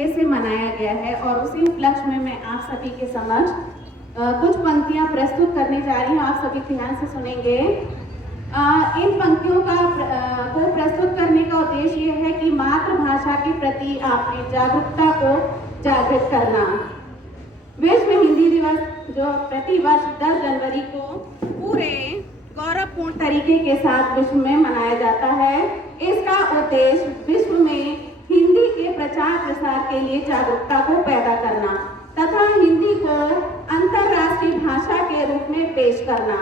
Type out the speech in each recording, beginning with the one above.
तरीके से मनाया गया है और उसी उपलक्ष्य में मैं आप सभी के समक्ष कुछ पंक्तियां प्रस्तुत करने जा रही हूँ। आप सभी ध्यान से सुनेंगे। इन पंक्तियों को प्रस्तुत करने का उद्देश्य यह है कि मातृभाषा के प्रति आपने जागरूकता को जागृत करना। विश्व हिंदी दिवस जो प्रतिवर्ष 10 जनवरी को पूरे गौरवपूर्ण तरीके के साथ विश्व में मनाया जाता है, इसका उद्देश्य विश्व में हिंदी के प्रचार प्रसार के लिए जागरूकता को पैदा करना तथा हिंदी को अंतर्राष्ट्रीय भाषा के रूप में पेश करना,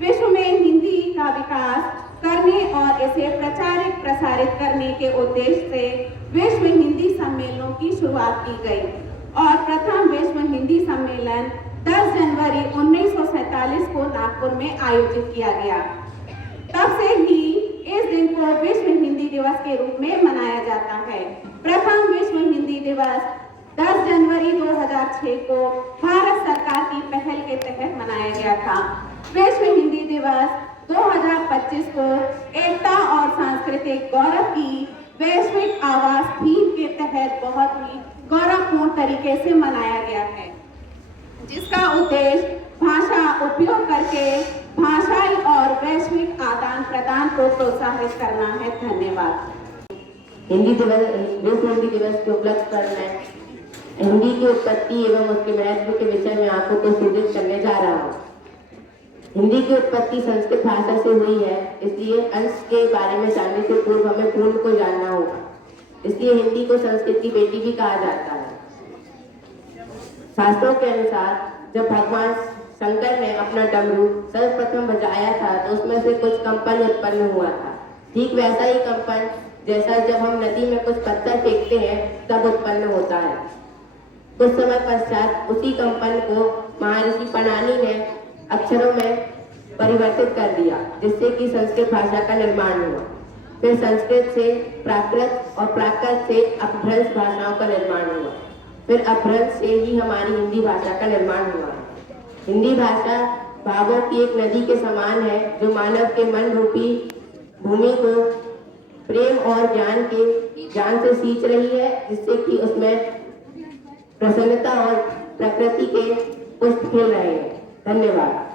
विश्व में हिंदी का विकास करने और इसे प्रचारित प्रसारित करने के उद्देश्य से विश्व हिंदी सम्मेलनों की शुरुआत की गई और प्रथम विश्व हिंदी सम्मेलन 10 जनवरी 1947 को नागपुर में आयोजित किया गया। तब से ही इस दिन को विश्व हिंदी दिवस के रूप में मनाया जाता है। प्रथम विश्व हिंदी दिवस 10 जनवरी 2006 को भारत सरकार की पहल के तहत मनाया गया था। विश्व हिंदी दिवस 2025 को एकता और सांस्कृतिक गौरव की वैश्विक आवाज थीम के तहत बहुत ही गौरवपूर्ण तरीके से मनाया गया है, जिसका उद्देश्य भाषा उपयोग करके भाषाई और वैश्विक आदान प्रदान को प्रोत्साहित करना है। धन्यवाद। हिंदी दिवस विश्व हिंदी दिवस के उपलक्ष्य पर मैं हिंदी की उत्पत्ति एवं उसके महत्व के विषय में आपको कुछ सूचित करने जा रहा हूँ। हिंदी की उत्पत्ति संस्कृत भाषा से हुई है, इसलिए अंश के बारे में जानने से पूर्व हमें पूर्ण को जानना होगा। इसलिए हिंदी को संस्कृत की बेटी भी कहा जाता है। शास्त्रों के अनुसार जब भगवान शंकर ने अपना डमरू सर्वप्रथम बजाया था तो उसमें से कुछ कंपन उत्पन्न हुआ था। ठीक वैसा ही कंपन जैसा जब हम नदी में कुछ पत्थर फेंकते हैं तब उत्पन्न होता है। कुछ समय पश्चात उसी कंपन को महर्षि पणानि ने अक्षरों में परिवर्तित कर दिया, जिससे कि संस्कृत भाषा का निर्माण हुआ। फिर संस्कृत से प्राकृत और प्राकृत से अपभ्रंश भाषाओं का निर्माण हुआ। फिर अपभ्रंश से ही हमारी हिंदी भाषा का निर्माण हुआ। हिंदी भाषा भावों की एक नदी के समान है, जो मानव के मन रूपी भूमि को प्रेम और ज्ञान से सींच रही है, जिससे कि उसमें प्रसन्नता और प्रकृति के पुष्प खिल रहे हैं। धन्यवाद।